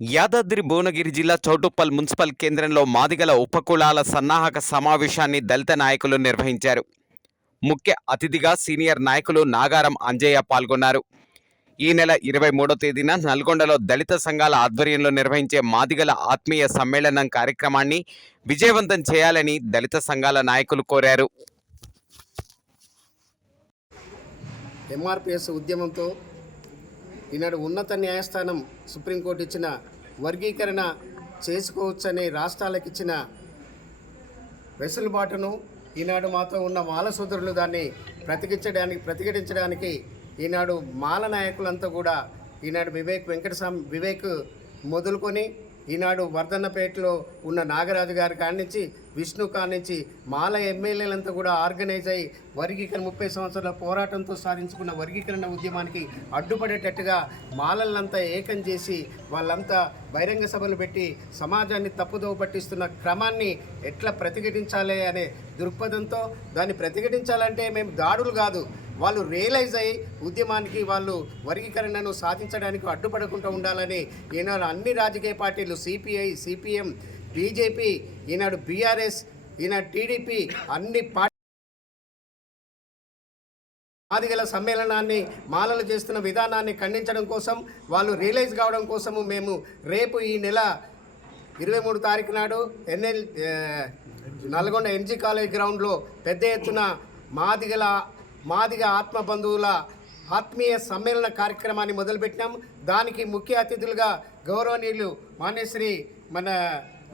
యాదాద్రి భువనగిరి జిల్లా చౌటుప్పల్ మున్సిపల్ కేంద్రంలో మాదిగల ఉపకులాల సన్నాహక సమావేశాన్ని దళిత నాయకులు నిర్వహించారు. ముఖ్య అతిథిగా సీనియర్ నాయకులు నాగారం అంజయ్య పాల్గొన్నారు. ఈ నెల ఇరవై మూడో తేదీన నల్గొండలో దళిత సంఘాల ఆధ్వర్యంలో నిర్వహించే మాదిగల ఆత్మీయ సమ్మేళనం కార్యక్రమాన్ని విజయవంతం చేయాలని దళిత సంఘాల నాయకులు కోరారు. ఎంఆర్పిఎస్ ఉద్యమంతో ఈనాడు ఉన్నత న్యాయస్థానం సుప్రీంకోర్టు ఇచ్చిన వర్గీకరణ చేసుకోవచ్చనే రాష్ట్రాలకు ఇచ్చిన వెసులుబాటును ఈనాడు మాతో ఉన్న మాల సోదరులు దాన్ని ప్రతికించడానికి ప్రతిఘటించడానికి ఈనాడు మాల నాయకులంతా కూడా ఈనాడు వివేక్ వెంకటస్వామి వివేక్ మొదలుకొని ఈనాడు వర్ధన్నపేటలో ఉన్న నాగరాజు గారి కాడి నుంచి విష్ణు కాడి నుంచి మాల ఎమ్మెల్యేలంతా కూడా ఆర్గనైజ్ అయ్యి వర్గీకరణ ముప్పై సంవత్సరాల పోరాటంతో సాధించుకున్న వర్గీకరణ ఉద్యమానికి అడ్డుపడేటట్టుగా మాలలంతా ఏకం చేసి వాళ్ళంతా బహిరంగ సభలు పెట్టి సమాజాన్ని తప్పుదోవ పట్టిస్తున్న క్రమాన్ని ఎట్లా ప్రతిఘటించాలి అనే దృక్పథంతో దాన్ని ప్రతిఘటించాలంటే మేము దాడులు కాదు. వాళ్ళు రియలైజ్ అయ్యి ఉద్యమానికి వాళ్ళు వర్గీకరణను సాధించడానికి అడ్డుపడకుండా ఉండాలని ఈనాడు అన్ని రాజకీయ పార్టీలు సిపిఐ సిపిఎం బీజేపీ ఈనాడు బీఆర్ఎస్ ఈనాడు టీడీపీ అన్ని పార్టీ మాదిగల సమ్మేళనాన్ని మాలలు చేస్తున్న విధానాన్ని ఖండించడం కోసం వాళ్ళు రియలైజ్ కావడం కోసము మేము రేపు ఈ నెల ఇరవై మూడు తారీఖు నాడు ఎన్ఎల్ నల్గొండ ఎన్జీ కాలేజ్ గ్రౌండ్లో పెద్ద ఎత్తున మాదిగల మాదిగ ఆత్మ బంధువుల ఆత్మీయ సమ్మేళన కార్యక్రమాన్ని మొదలుపెట్టినాం. దానికి ముఖ్య అతిథులుగా గౌరవనీయులు మాన్యశ్రీ మన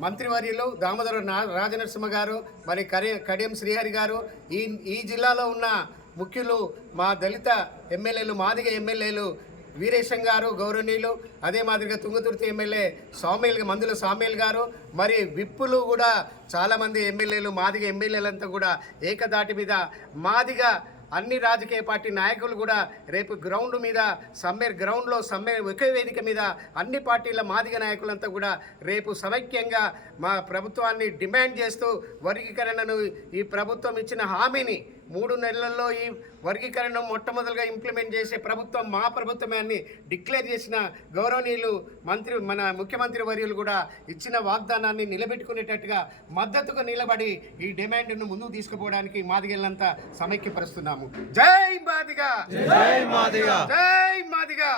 మంత్రివర్యులు దామోదర నా రాజనరసింహ గారు మరి కరి కడియం శ్రీహరి గారు ఈ ఈ జిల్లాలో ఉన్న ముఖ్యులు మా దళిత ఎమ్మెల్యేలు మాదిగ ఎమ్మెల్యేలు వీరేశం గారు గౌరవనీయులు అదే మాదిరిగా తుంగతుర్తి ఎమ్మెల్యే సౌమేల్ మందుల సామేల్ గారు మరి విప్పులు కూడా చాలామంది ఎమ్మెల్యేలు మాదిగ ఎమ్మెల్యేలంతా కూడా ఏకదాటి మీద మాదిగ అన్ని రాజకీయ పార్టీ నాయకులు కూడా రేపు గ్రౌండ్ మీద సమ్మె గ్రౌండ్లో సమ్మె ఒకే వేదిక మీద అన్ని పార్టీల మాదిగ నాయకులంతా కూడా రేపు సమైక్యంగా మా ప్రభుత్వాన్ని డిమాండ్ చేస్తూ వర్గీకరణను ఈ ప్రభుత్వం ఇచ్చిన హామీని మూడు నెలల్లో ఈ వర్గీకరణను మొట్టమొదటిగా ఇంప్లిమెంట్ చేసే ప్రభుత్వం మా ప్రభుత్వమే అని డిక్లేర్ చేసిన గౌరవనీయులు మంత్రి మన ముఖ్యమంత్రి వర్యులు కూడా ఇచ్చిన వాగ్దానాన్ని నిలబెట్టుకునేటట్టుగా మద్దతుగా నిలబడి ఈ డిమాండ్ను ముందుకు తీసుకుపోవడానికి మాదిగలంతా సమైక్యపరుస్తున్నాము. జై మాదిగా! జై మాదిగా! జై మాదిగా!